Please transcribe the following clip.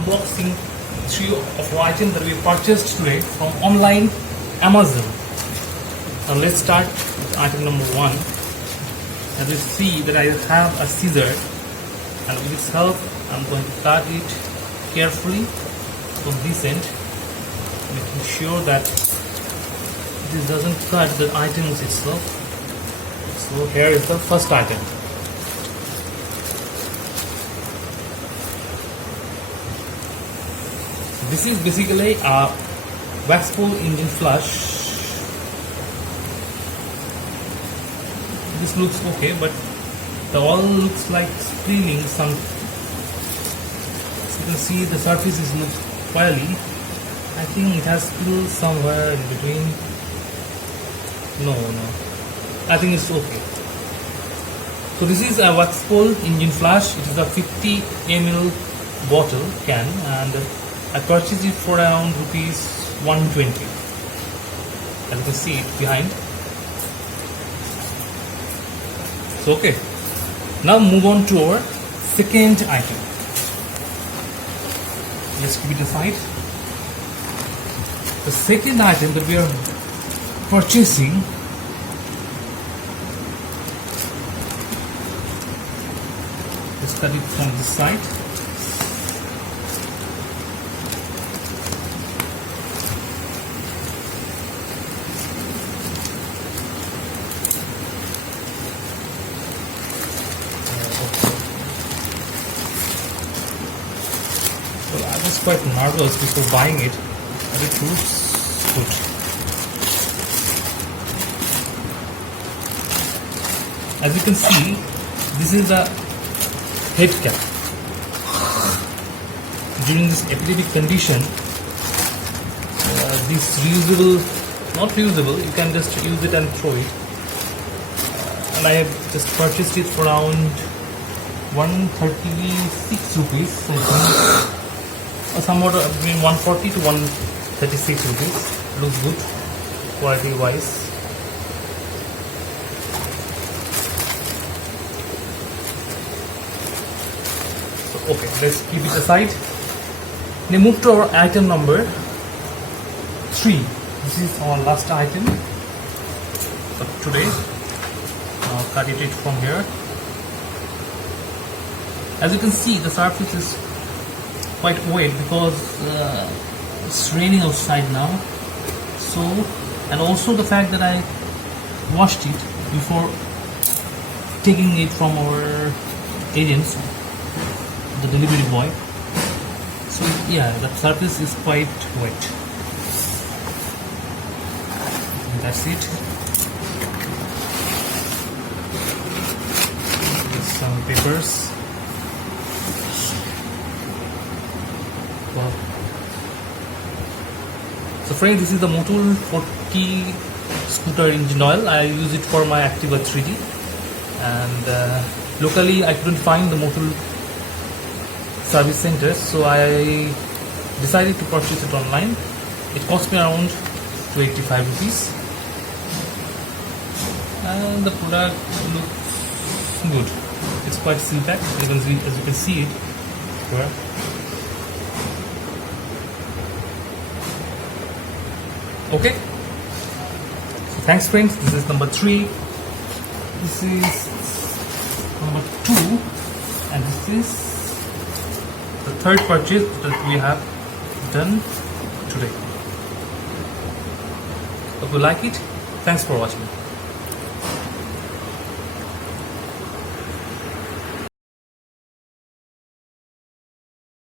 unboxing 3 of our items that we purchased today from online Amazon. Now let's start with item number 1. As you see that I have a scissor, and with its help I'm going to cut it carefully from this end, making sure that this doesn't cut the items itself. So here is the first item. This is basically a wax pull engine flush. This looks okay, but the oil looks like spilling some. As you can see, the surface is looks oily. I think it has spilled somewhere in between. No, I think it's okay. So this is a wax pull engine flush. It is a 50 ml bottle can, and I purchased it for around rupees 120. As you can see it behind. So okay. Now move on to our second item. Let's keep it aside. The second item that we are purchasing let's cut it from this side. So I was quite nervous before buying it, but it looks good. As you can see, this is the head cap. During this epidemic condition, this reusable, not reusable, you can just use it and throw it. And I have just purchased it for around 136 rupees, I think. Somewhat between 140 to 136 rupees. Looks good, quality wise. Okay, let's keep it aside. Now move to our item number 3. This is our last item for today. Now cut it from here. As you can see, the surface is quite wet because it's raining outside now. So, and also the fact that I washed it before taking it from our agents, the delivery boy. So yeah, the surface is quite wet. And that's it. There's some papers. Wow. So friends, this is the Motul 40 scooter engine oil. I use it for my Activa 3D, and locally I couldn't find the Motul service centers, so I decided to purchase it online. It cost me around 285 rupees, and the product looks good. It's quite seal packed, as you can see it here. Okay, so thanks friends. This is number 3, this is number 2, and this is the third purchase that we have done today. Hope you like it. Thanks for watching.